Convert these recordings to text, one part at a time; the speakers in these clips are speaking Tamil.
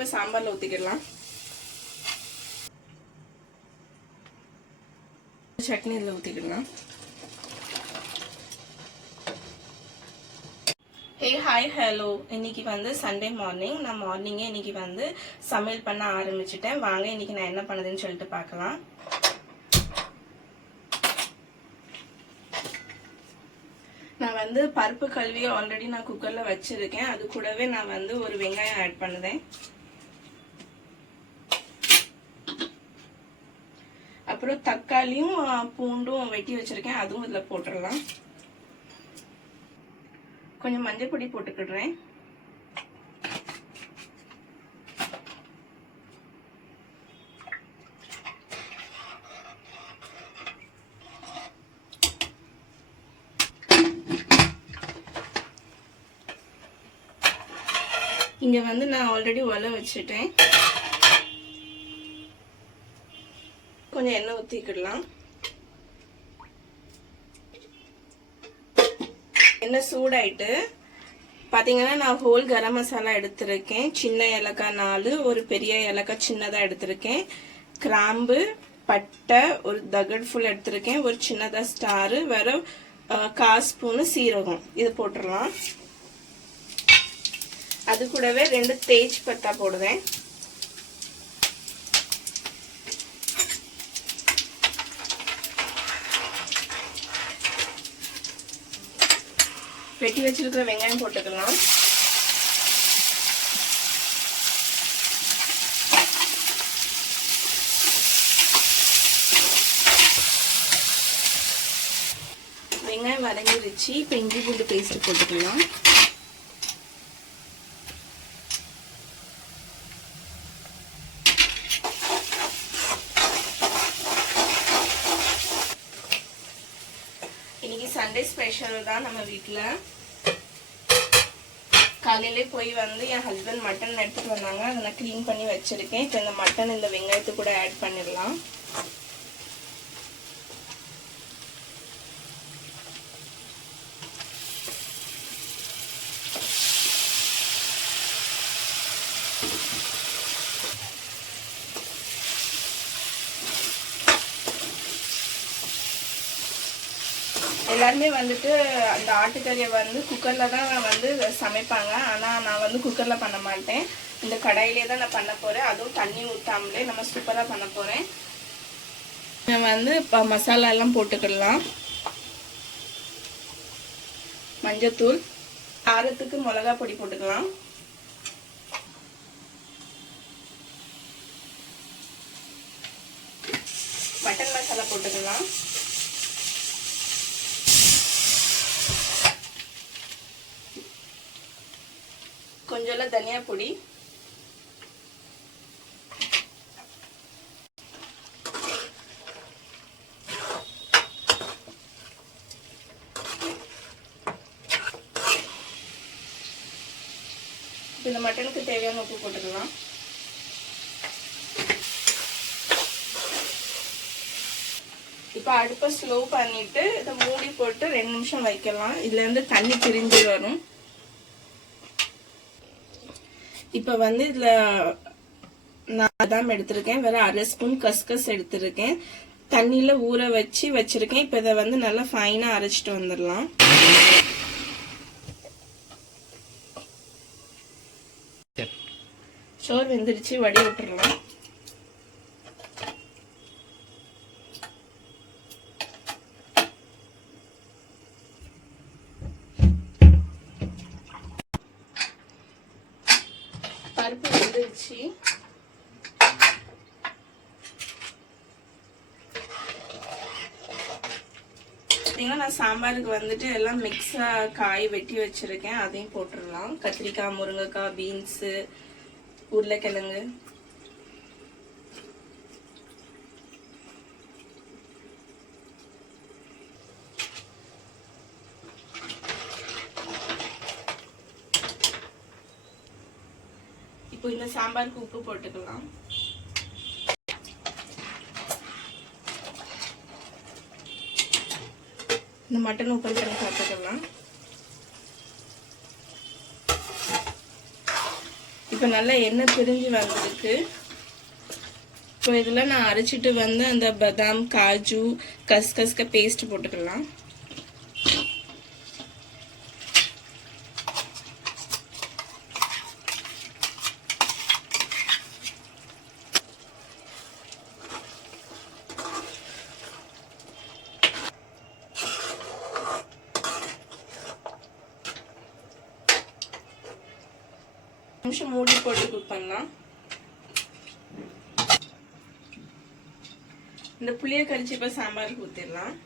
இப்போ சாம்பாரில் ஊற்றிக்கிடலாம். சட்னி இதில் ஊற்றிக்கிடலாம். ஹே ஹாய் ஹலோ, இன்னைக்கு வந்து சண்டே மார்னிங். நான் மார்னிங்கே இன்னைக்கு வந்து சமையல் பண்ண ஆரம்பிச்சிட்டேன். வாங்க இன்னைக்கு நான் என்ன பண்ணுதுன்னு சொல்லிட்டு பார்க்கலாம். நான் வந்து பருப்பு கழுவி ஆல்ரெடி நான் குக்கர்ல வச்சிருக்கேன். அது கூடவே நான் வந்து ஒரு வெங்காயம் ஆட் பண்ணுதேன். அப்புறம் தக்காளியும் பூண்டும் வெட்டி வச்சிருக்கேன், அதுவும் இதுல போட்டுடலாம். கொஞ்சம் மஞ்சள் பொடி போட்டுக்கிடுறேன். இங்க வந்து நான் ஆல்ரெடி உலை வச்சுட்டேன். கொஞ்சம் எண்ணெய் ஊற்றிக்கிடலாம். எண்ணெய் சூடாயிட்டு பார்த்தீங்கன்னா நான் ஹோல் கரம் மசாலா எடுத்திருக்கேன். சின்ன ஏலக்காய் 4, ஒரு பெரிய ஏலக்காய் சின்னதாக எடுத்திருக்கேன். கிராம்பு, பட்டை ஒரு தகட் ஃபுல் எடுத்திருக்கேன். ஒரு சின்னதாக ஸ்டாரு, வேற 1/4 ஸ்பூனு சீரகம், இது போட்டுடலாம். அது கூடவே 2 தேஜ் பத்தா போடுவேன். வெட்டி வச்சிருக்கிற வெங்காயம் போட்டுக்கலாம். வெங்காயம் வதங்கிருச்சு. இப்போ இஞ்சி பூண்டு பேஸ்ட் போட்டுக்கலாம். இன்னைக்கு சண்டே ஸ்பெஷல் தான் நம்ம வீட்டில். காலையிலே போய் வந்து என் ஹஸ்பண்ட் மட்டன் எடுத்துட்டு வந்தாங்க, அதை நான் க்ளீன் பண்ணி வச்சிருக்கேன். இப்போ இந்த மட்டன் இந்த வெங்காயத்தை கூட ஆட் பண்ணிடலாம். எல்லாருமே வந்துட்டு அந்த ஆட்டுக்கறியை வந்து குக்கரில் தான் வந்து சமைப்பாங்க. ஆனால் நான் வந்து குக்கரில் பண்ண மாட்டேன். இந்த கடாயிலே தான் நான் பண்ண போகிறேன். அதுவும் தண்ணி ஊற்றாமலே நம்ம சூப்பராக பண்ண போகிறேன். நான் வந்து இப்போ மசாலாலாம் போட்டுக்கிடலாம். மஞ்சத்தூள், காரத்துக்கு மிளகா பொடி போட்டுக்கலாம். மட்டன் மசாலா போட்டுக்கலாம். கொஞ்சம் தனியா பொடி, இந்த மட்டனுக்கு தேவையான உப்பு போட்டுக்கலாம். இப்போ அடுப்பை ஸ்லோ பண்ணிட்டு இதை மூடி போட்டு 2 நிமிஷம் வைக்கலாம். இதுல இருந்து தண்ணி பிரிஞ்சு வரும். இப்போ வந்து இதில் நான் பாதாம் எடுத்திருக்கேன், வேற 1/2 ஸ்பூன் கஸ்கஸ் எடுத்திருக்கேன். தண்ணியில் ஊற வச்சிருக்கேன். இப்போ இதை வந்து நல்லா ஃபைனாக அரைச்சிட்டு வந்துடலாம். சோறு வெந்துருச்சு, வடி விட்டுறலாம். பருப்பு வெந்துருச்சு. நான் சாம்பாருக்கு வந்துட்டு எல்லாம் மிக்ஸா காய் வெட்டி வச்சிருக்கேன், அதையும் போட்டுடலாம். கத்திரிக்காய், முருங்கைக்காய், பீன்ஸ், உருளைக்கிழங்கு. இப்போ இந்த சாம்பாருக்கு உப்பு போட்டுக்கலாம். இந்த மட்டன் ஓப்பன் பண்ணி பார்த்துக்கலாம். இப்போ நல்லா எண்ணெய் பிரிஞ்சு வந்திருக்கு. இப்போ இதில் நான் அரைச்சிட்டு வந்து அந்த பாதாம், காஜு, கஸ்கஸ்க பேஸ்ட் போட்டுக்கலாம். நிமிஷம் மூடி போட்டு குக் பண்ணலாம். இந்த புளியை கரைச்சி இப்போ சாம்பாருக்கு ஊற்றிடலாம்.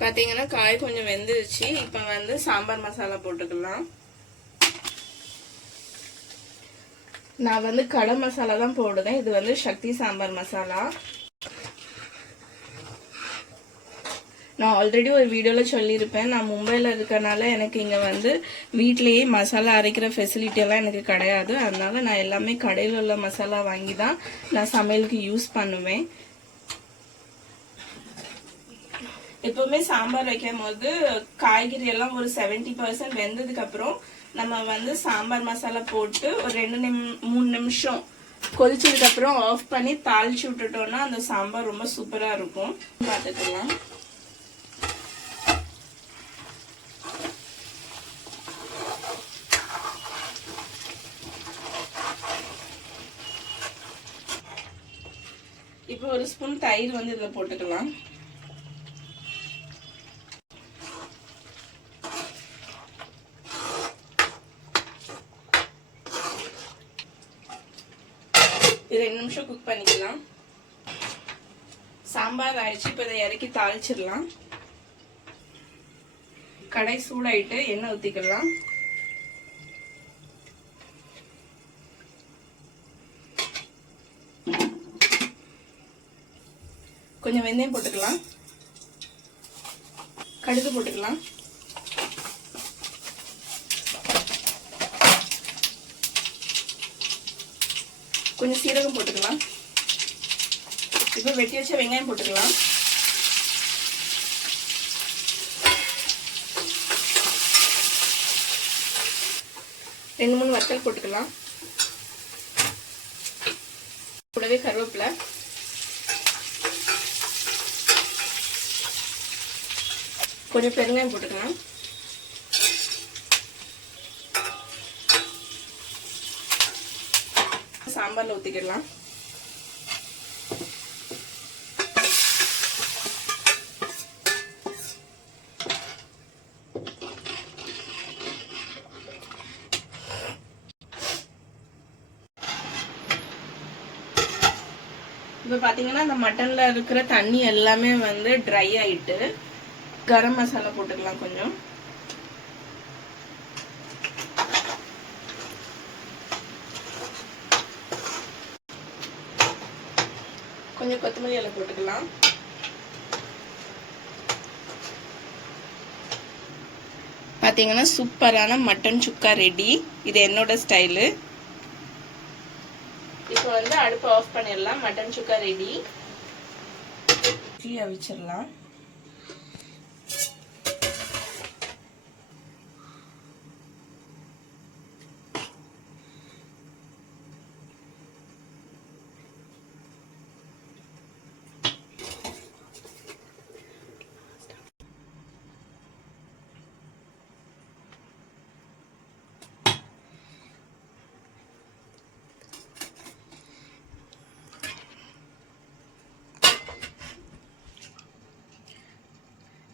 பார்த்தீங்கன்னா காய் கொஞ்சம் வெந்துருச்சு. இப்போ வந்து சாம்பார் மசாலா போட்டுக்கலாம். நான் வந்து கடை மசாலா தான் போடுறேன். இது வந்து சக்தி சாம்பார் மசாலா. நான் ஆல்ரெடி ஒரு வீடியோவில் சொல்லியிருப்பேன், நான் மும்பையில் இருக்கனால எனக்கு இங்கே வந்து வீட்லேயே மசாலா அரைக்கிற ஃபெசிலிட்டி எல்லாம் எனக்கு கிடையாது. அதனால நான் எல்லாமே கடையில் உள்ள மசாலா வாங்கி தான் நான் சமையலுக்கு யூஸ் பண்ணுவேன். எப்பவுமே சாம்பார் வைக்கும் போது காய்கறி எல்லாம் ஒரு 70% வெந்ததுக்கு அப்புறம் நம்ம வந்து சாம்பார் மசாலா போட்டு ஒரு 2-3 நிமிஷம் கொதிச்சதுக்கு அப்புறம் ஆஃப் பண்ணி தாளிச்சு விட்டுட்டோம்னா அந்த சாம்பார் ரொம்ப சூப்பரா இருக்கும். பார்த்துக்கலாம். இப்போ ஒரு ஸ்பூன் தயிர் வந்து இதுல போட்டுக்கலாம். இது 2 நிமிஷம் குக் பண்ணிக்கலாம். சாம்பார் ஆயிடுச்சு. இப்போ இதை இறக்கி தாளிச்சிடலாம். கடாய் சூடாயிட்டு எண்ணெய் ஊற்றிக்கலாம். கொஞ்சம் வெந்தயம் போட்டுக்கலாம். கடுகு போட்டுக்கலாம். கொஞ்சம் சீரகம் போட்டுக்கலாம். இப்போ வெட்டி வச்ச வெங்காயம் போட்டுக்கலாம். ரெண்டு 3 வத்தல் போட்டுக்கலாம். கூடவே கருவேப்பிலை, கொஞ்சம் பெருங்காயம் போட்டுக்கலாம். சாம்பார்ல ஊத்திக்கலாம். இப்போ பாத்தீங்கன்னா இந்த மட்டன்ல இருக்கிற தண்ணி எல்லாமே வந்து ட்ரை ஆயிட்டு கரம் மசாலா போட்டுக்கலாம். கொஞ்சம் கொத்தமல்லி இலை போட்டுக்கலாம். பாத்தீங்கன்னா சூப்பரான மட்டன் சுக்கா ரெடி. இது என்னோட ஸ்டைலு. இப்போ வந்து அடுப்பு ஆஃப் பண்ணிடலாம். மட்டன் சுக்கா ரெடி. இட்லி அவிச்சிடலாம்.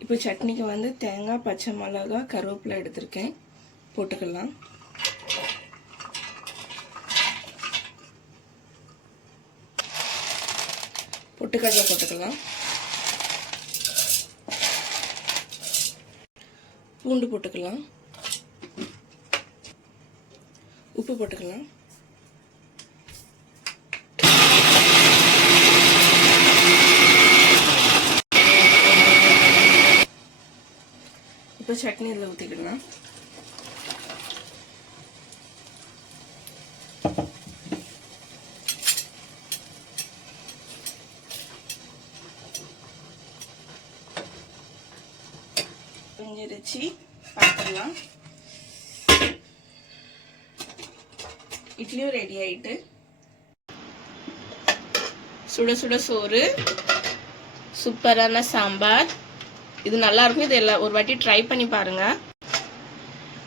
இப்போ சட்னிக்கு வந்து தேங்காய், பச்சை மிளகாய், கருவேப்பிலை எடுத்திருக்கேன். போட்டுக்கலாம். பொட்டுக்கடலை போட்டுக்கலாம். பூண்டு போட்டுக்கலாம். உப்பு போட்டுக்கலாம். இப்போ சட்னி இதில் ஊற்றிக்கலாம். பொரிஞ்சிருச்சு, பார்த்துடலாம். இட்லியும் ரெடி ஆயிட்டு, சுட சுட சோறு, சூப்பரான சாம்பார். இது நல்லா இருக்கும். இது எல்லாம் ஒரு வாட்டி ட்ரை பண்ணி பாருங்க.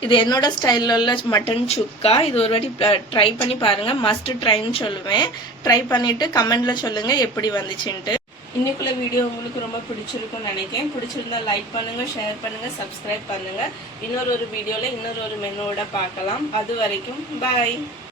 இது என்னோட ஸ்டைலில் உள்ள மட்டன் சுக்கா. இது ஒரு வாட்டி ட்ரை பண்ணி பாருங்க. மஸ்ட் ட்ரைன்னு சொல்லுவேன். ட்ரை பண்ணிட்டு கமெண்ட்ல சொல்லுங்க எப்படி வந்துச்சுன்ட்டு. இன்னைக்குள்ள வீடியோ உங்களுக்கு ரொம்ப பிடிச்சிருக்கும்னு நினைக்கிறேன். பிடிச்சிருந்தா லைக் பண்ணுங்க, ஷேர் பண்ணுங்க, சப்ஸ்கிரைப் பண்ணுங்க. இன்னொரு வீடியோல இன்னொரு மெனுவோட பார்க்கலாம். அது வரைக்கும் பாய்.